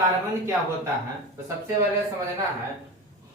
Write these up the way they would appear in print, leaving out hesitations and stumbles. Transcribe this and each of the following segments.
Hydrocarbon क्या होता है, तो सबसे पहले समझना है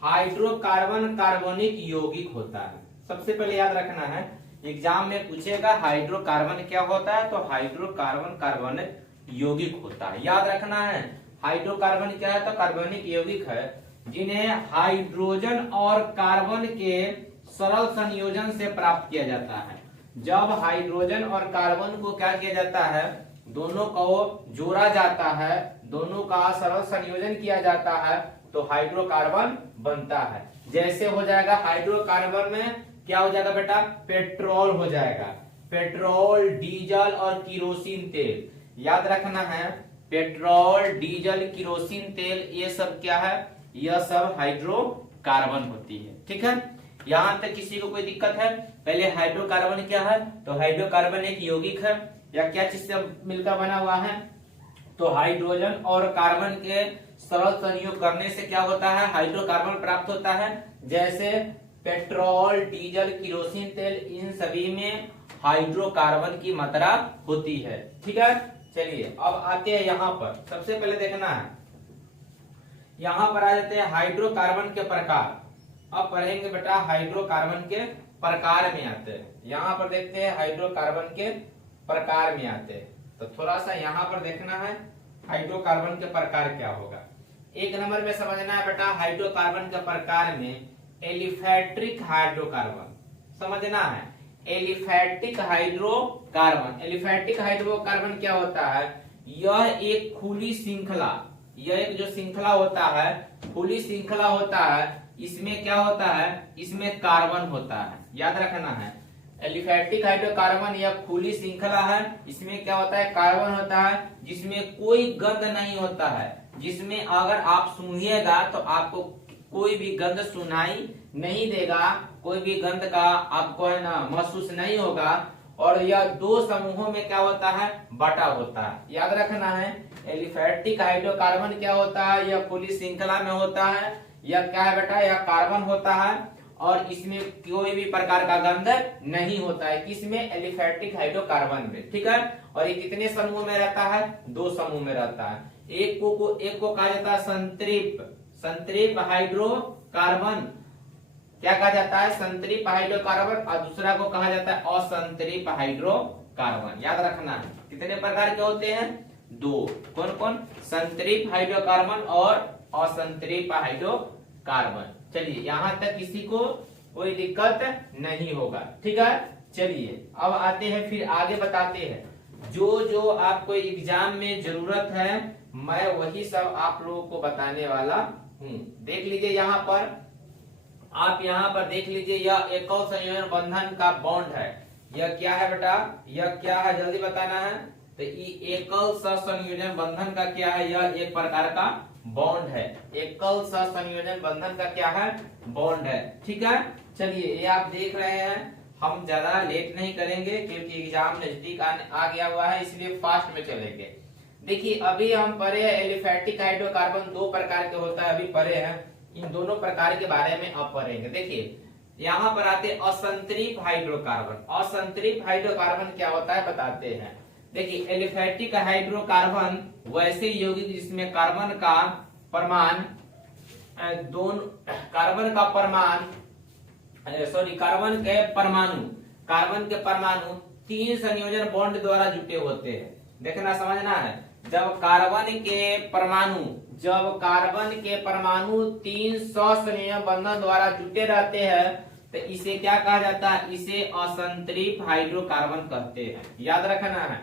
हाइड्रोकार्बन कार्बनिक यौगिक होता है। सबसे पहले याद रखना है, एग्जाम में पूछेगा हाइड्रोकार्बन क्या होता है, तो हाइड्रोकार्बन कार्बनिक यौगिक होता है। याद रखना है हाइड्रोकार्बन क्या है, तो कार्बनिक यौगिक है जिन्हें हाइड्रोजन और कार्बन के सरल संयोजन से प्राप्त किया जाता है। जब हाइड्रोजन और कार्बन को क्या किया जाता है, दोनों को जोड़ा जाता है, दोनों का सरल संयोजन किया जाता है, तो हाइड्रोकार्बन बनता है। जैसे हो जाएगा हाइड्रोकार्बन में क्या हो जाएगा बेटा, पेट्रोल हो जाएगा, पेट्रोल, डीजल और किरोसिन तेल। याद रखना है पेट्रोल, डीजल, किरोसिन तेल ये सब क्या है, यह सब हाइड्रोकार्बन होती है। ठीक है, यहां तक किसी को कोई दिक्कत है? पहले हाइड्रोकार्बन क्या है, तो हाइड्रोकार्बन एक यौगिक है या क्या चीज से मिलकर बना हुआ है, तो हाइड्रोजन और कार्बन के सरल संयोग करने से क्या होता है, हाइड्रोकार्बन प्राप्त होता है। जैसे पेट्रोल, डीजल, किरोसिन तेल, इन सभी में हाइड्रोकार्बन की मात्रा होती है। ठीक है, चलिए अब आते हैं यहाँ पर। सबसे पहले देखना है, यहाँ पर आ जाते हैं हाइड्रोकार्बन के प्रकार। अब पढ़ेंगे बेटा हाइड्रोकार्बन के प्रकार में आते हैं। यहाँ पर देखते हैं हाइड्रोकार्बन के प्रकार में आते हैं, तो थोड़ा सा यहाँ पर देखना है हाइड्रोकार्बन के प्रकार क्या होगा। एक नंबर में समझना है बेटा हाइड्रोकार्बन के प्रकार में एलिफैटिक हाइड्रोकार्बन समझना है। एलिफैटिक हाइड्रोकार्बन, एलिफैटिक हाइड्रोकार्बन क्या होता है, यह एक खुली श्रृंखला, यह एक जो श्रृंखला होता है, खुली श्रृंखला होता है। इसमें क्या होता है, इसमें कार्बन होता है। याद रखना है एलिफैटिक हाइड्रोकार्बन यह खुली श्रृंखला है, इसमें क्या होता है, कार्बन होता है, जिसमें कोई गंध नहीं होता है, जिसमें अगर आप सूंघिएगा तो आपको कोई भी गंध सुनाई नहीं देगा, कोई भी गंध का आपको है ना महसूस नहीं होगा। और यह दो समूहों में क्या होता है, बटा होता है। याद रखना है एलिफैटिक हाइड्रोकार्बन क्या होता है, यह खुली श्रृंखला में होता है। यह क्या है बेटा, यह कार्बन होता है और इसमें कोई भी प्रकार का गंध नहीं होता है। किसमें, एलिफैटिक हाइड्रोकार्बन में। ठीक है, और ये कितने समूह में रहता है, दो समूह में रहता है। एक को कहा जाता है संतृप्त हाइड्रोकार्बन, क्या कहा जाता है, संतृप्त हाइड्रोकार्बन, और दूसरा को कहा जाता है असंतृप्त हाइड्रोकार्बन। याद रखना है कितने प्रकार के होते हैं, दो। कौन कौन, संतृप्त हाइड्रोकार्बन और असंतृप्त हाइड्रोकार्बन। चलिए यहाँ तक किसी को कोई दिक्कत नहीं होगा। ठीक है, चलिए अब आते हैं फिर आगे बताते हैं जो जो आपको एग्जाम में जरूरत है, मैं वही सब आप लोगों को बताने वाला हूँ। देख लीजिए यहाँ पर, आप यहाँ पर देख लीजिए, यह एकल संयोजन बंधन का बॉन्ड है। यह क्या है बेटा, यह क्या है, जल्दी बताना है। तो ये एकल सहसंयोजन बंधन का क्या है, यह एक प्रकार का बॉन्ड है। एकल सहसंयोजन बंधन का क्या है, बॉन्ड है। ठीक है, चलिए ये आप देख रहे हैं, हम ज्यादा लेट नहीं करेंगे क्योंकि एग्जाम नजदीक आ गया हुआ है, इसलिए फास्ट में चलेंगे। देखिए अभी हम पढ़े हैं एलिफैटिक हाइड्रोकार्बन दो प्रकार के होता है, अभी पढ़े हैं, इन दोनों प्रकार के बारे में अब पढ़ेंगे। देखिए यहाँ पर आते असंतृप्त हाइड्रोकार्बन। असंतृप्त हाइड्रोकार्बन क्या होता है बताते हैं। देखिए एलिफैटिक हाइड्रोकार्बन वैसे यौगिक जिसमें कार्बन का परमाणु कार्बन के परमाणु तीन संयोजन बॉन्ड द्वारा जुटे होते हैं। देखना समझना है, जब कार्बन के परमाणु तीन सहसंयोजन बंधन द्वारा जुटे रहते हैं तो इसे क्या कहा जाता है, इसे असंतृप्त हाइड्रोकार्बन कहते हैं। याद रखना है,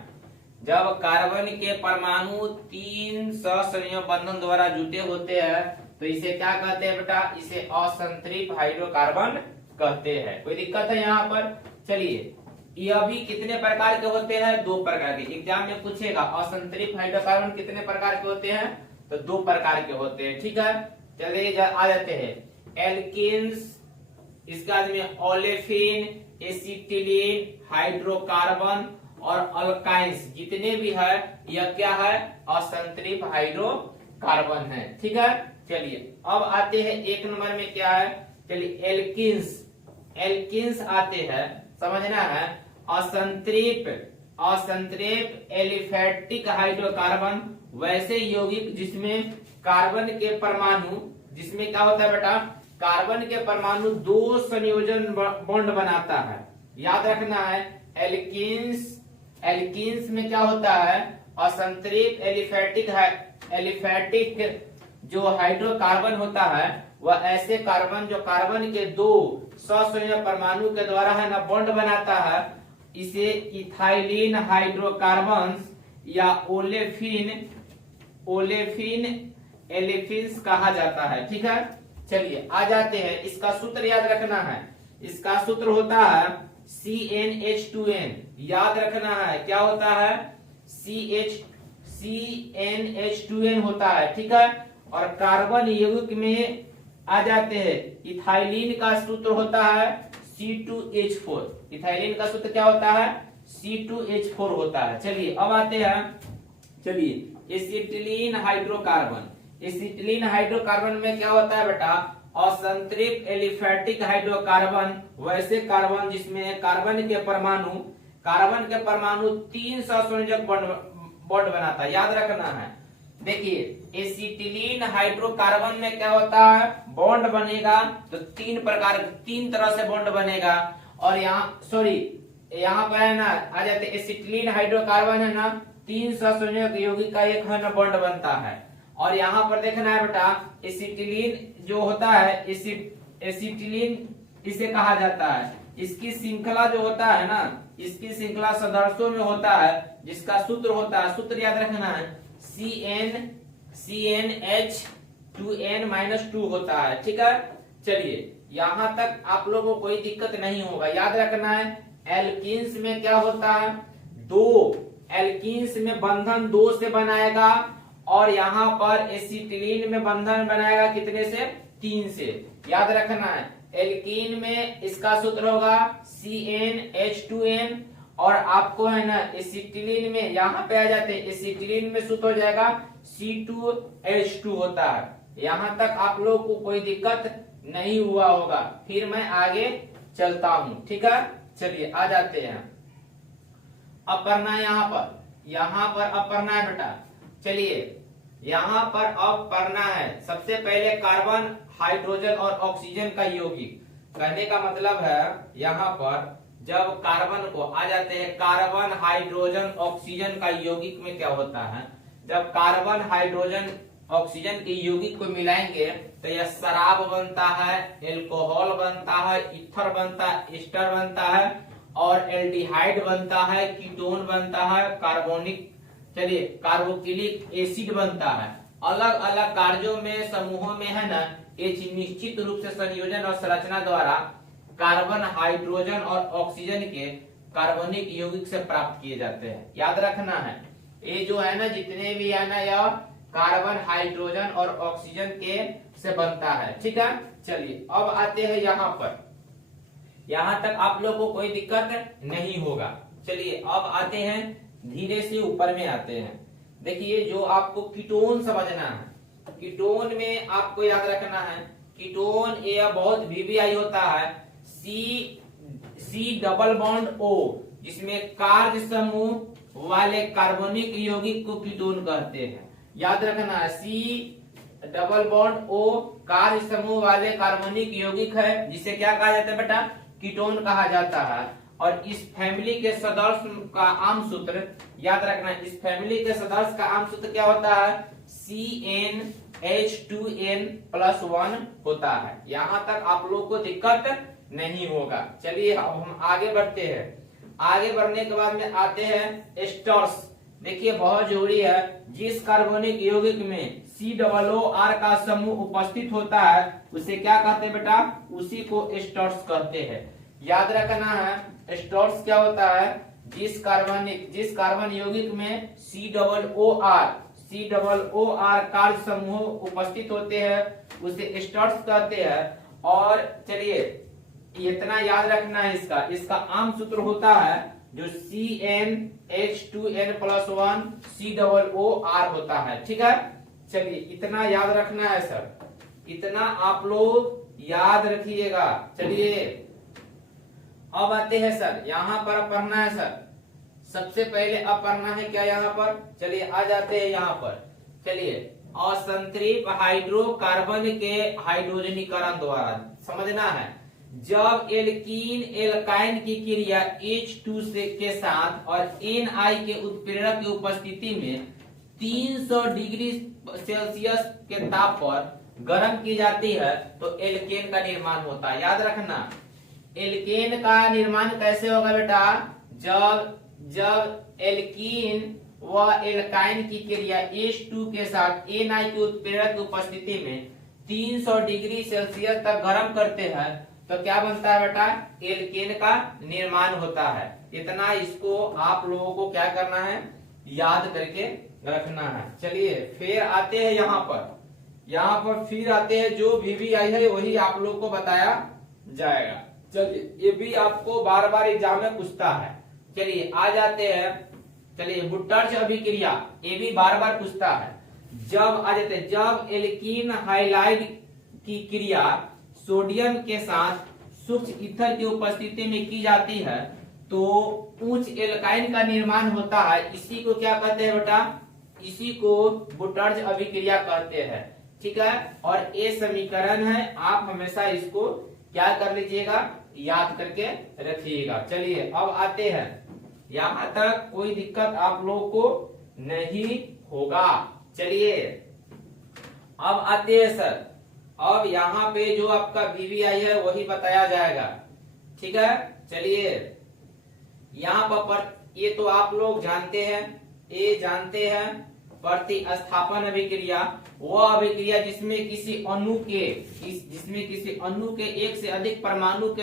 जब कार्बन के परमाणु तीन सहसंयोजन बंधन द्वारा जुटे होते हैं तो इसे क्या कहते हैं बेटा, इसे असंतृप्त हाइड्रोकार्बन कहते हैं। कोई दिक्कत है यहाँ पर? चलिए यह भी कितने प्रकार के होते हैं, दो प्रकार के। एग्जाम में पूछेगा असंतृप्त हाइड्रोकार्बन कितने प्रकार के होते हैं, तो दो प्रकार के होते हैं। ठीक है, चलिए आ जाते हैं एल्किन्स, इसके बाद में ओलेफिन, एसिटिलीन, हाइड्रोकार्बन और अल्काइंस जितने भी है यह क्या है, असंतृप्त हाइड्रोकार्बन है। ठीक है, चलिए अब आते हैं एक नंबर में क्या है, चलिए एल्किन्स आते हैं। समझना है असंतृप्त एलिफैटिक हाइड्रोकार्बन वैसे यौगिक जिसमें कार्बन के परमाणु, जिसमें क्या होता है बेटा, कार्बन के परमाणु दो संयोजन बॉन्ड बनाता है। याद रखना है, एल्कीन्स में क्या होता है, असंतृप्त एलिफैटिक जो हाइड्रोकार्बन होता है वह ऐसे कार्बन जो कार्बन के दो ससंयोजक परमाणु के द्वारा है ना बॉन्ड बनाता है, इसे इथाइलिन हाइड्रोकार्बन्स या एलेफिन्स कहा जाता है। ठीक है, चलिए आ जाते हैं, इसका सूत्र याद रखना है। इसका सूत्र होता है CnH2n। याद रखना है क्या होता है, CnH2n होता है। ठीक है, और कार्बन यौगिक में आ जाते हैं, इथाइलिन का सूत्र होता है C2H4। इथाइलिन का सूत्र क्या होता है, C2H4 होता है। चलिए अब आते हैं, चलिए एसिटिलीन हाइड्रोकार्बन में क्या होता है बेटा, असंतृप्त एलिफैटिक हाइड्रोकार्बन, वैसे कार्बन जिसमें कार्बन के परमाणु 3 ससंयोजक बॉन्ड बनाता है। याद रखना है, देखिए एसिटिलीन हाइड्रोकार्बन में क्या होता है, बॉन्ड बनेगा तो तीन तरह से बॉन्ड बनेगा। और यहाँ पर है ना आ जाते, एसिटिलीन हाइड्रोकार्बन है ना 3 ससंयोजक यौगिक का एक है ना बॉन्ड बनता है। और यहाँ पर देखना है बेटा, एसिटिलीन जो होता है, एसिटिलीन इसे कहा जाता है, इसकी श्रृंखला जो होता है ना, इसकी श्रृंखला सदस्यों में होता है, जिसका सूत्र होता है, सूत्र याद रखना है CnH2n-2 होता है। ठीक है, चलिए यहाँ तक आप लोगों को कोई दिक्कत नहीं होगा। याद रखना है, एल्कीन्स में क्या होता है, एल्कीन्स में बंधन 2 से बनाएगा, और यहाँ पर एसिटिलीन में बंधन बनाएगा कितने से, 3 से। याद रखना है, एल्कीन में इसका सूत्र होगा CnH2n, और आपको है ना एसिटिलीन में यहाँ पे आ जाते हैं, एसिटिलीन में सूत्र हो जाएगा C2H2 होता है। यहाँ तक आप लोग को कोई दिक्कत नहीं हुआ होगा। फिर मैं आगे चलता हूँ। ठीक है, चलिए आ जाते हैं, अब करना है यहाँ पर अब करना है बेटा। चलिए यहाँ पर अब करना है, सबसे पहले कार्बन हाइड्रोजन और ऑक्सीजन का यौगिक। कहने का मतलब है यहाँ पर जब कार्बन को आ जाते हैं, कार्बन हाइड्रोजन ऑक्सीजन का यौगिक में क्या होता है, जब कार्बन हाइड्रोजन ऑक्सीजन के यौगिक को मिलाएंगे तो यह शराब बनता है, एल्कोहल बनता है, ईथर बनता है, एस्टर बनता है, और एल्डिहाइड बनता है, कीटोन बनता है, कार्बोक्सिलिक एसिड बनता है। अलग अलग कार्यों में, समूहों में है ना, ये निश्चित रूप से संयोजन और संरचना द्वारा कार्बन हाइड्रोजन और ऑक्सीजन के कार्बनिक यौगिक से प्राप्त किए जाते हैं। याद रखना है, ये जो है ना जितने भी है ना यह कार्बन हाइड्रोजन और ऑक्सीजन के से बनता है। ठीक है, चलिए अब आते हैं यहाँ पर, यहाँ तक आप लोग को कोई दिक्कत नहीं होगा। चलिए अब आते हैं, धीरे से ऊपर में आते हैं। देखिए जो आपको कीटोन समझना है, कीटोन में आपको याद रखना है, कीटोन यह बहुत VBI होता है, C डबल बॉन्ड O, जिसमें कार्य समूह वाले कार्बनिक यौगिक को कीटोन कहते हैं। याद रखना है, C डबल बॉन्ड O कार्य समूह वाले कार्बनिक यौगिक है, जिसे क्या कहा जाता है बेटा, कीटोन कहा जाता है। और इस फैमिली के सदस्य का आम सूत्र याद रखना है, इस फैमिली के सदस्य का आम सूत्र क्या होता है, CnH2n+1 होता है। यहाँ तक आप लोग को दिक्कत नहीं होगा। चलिए अब हम आगे बढ़ते हैं। आगे बढ़ने के बाद में आते हैं एस्टर्स। देखिए बहुत जरूरी है, जिस कार्बनिक यौगिक में COOR का समूह उपस्थित होता है उसे क्या कहते हैं बेटा, उसी को एस्टर्स कहते हैं। याद रखना है, एस्टर्स क्या होता है, जिस कार्बन यौगिक में COOR कार्य समूह उपस्थित होते हैं उसे एस्टर्स कहते हैं। और चलिए इतना याद रखना है, इसका आम सूत्र होता है जो CnH2n+1 COOR होता है। ठीक है, चलिए इतना याद रखना है सर, इतना आप लोग याद रखिएगा। चलिए अब आते हैं सर, यहाँ पर पढ़ना है सर सबसे पहले अब करना है क्या यहाँ पर, चलिए आ जाते हैं यहाँ पर। चलिए, असंतृप्त हाइड्रोकार्बन के हाइड्रोजनीकरण द्वारा समझना है। जब एल्कीन एल्काइन की क्रिया H2 से के साथ और Na के उत्प्रेरक की उपस्थिति में 300 डिग्री सेल्सियस के ताप पर गर्म की जाती है तो एल्केन का निर्माण होता है। याद रखना, एल्केन का निर्माण कैसे होगा बेटा, जब एल्कीन व एल्काइन की क्रिया H2 के साथ Na के उत्प्रेरक की उपस्थिति में 300 डिग्री सेल्सियस तक गर्म करते हैं तो क्या बनता है बेटा, एल्केन का निर्माण होता है। इतना इसको आप लोगों को क्या करना है, याद करके रखना है। चलिए फिर आते हैं यहाँ पर फिर आते हैं, जो VVI है वही आप लोग को बताया जाएगा। चलिए, ये भी आपको बार बार एग्जाम में पूछता है। चलिए आ जाते हैं, चलिए बुटर्ज अभिक्रिया, ये भी बार बार पूछता है। जब एल्कीन हाइलाइड की क्रिया सोडियम के साथ सूक्ष्म ईथर की उपस्थिति में की जाती है तो उच्च एल्काइन का निर्माण होता है। इसी को क्या कहते हैं बेटा, इसी को बुटर्ज अभिक्रिया कहते हैं। ठीक है, और ये समीकरण है, आप हमेशा इसको क्या कर लीजिएगा, याद करके रखिएगा। चलिए अब आते हैं, यहाँ तक कोई दिक्कत आप लोगों को नहीं होगा। चलिए अब आते हैं सर, अब यहाँ पे जो आपका VVI है वही बताया जाएगा। ठीक है, चलिए यहाँ पर ये तो आप लोग जानते हैं, ये जानते हैं प्रतिस्थापन अभिक्रिया, वह अभिक्रिया जिसमें किसी अणु के एक से अधिक परमाणु के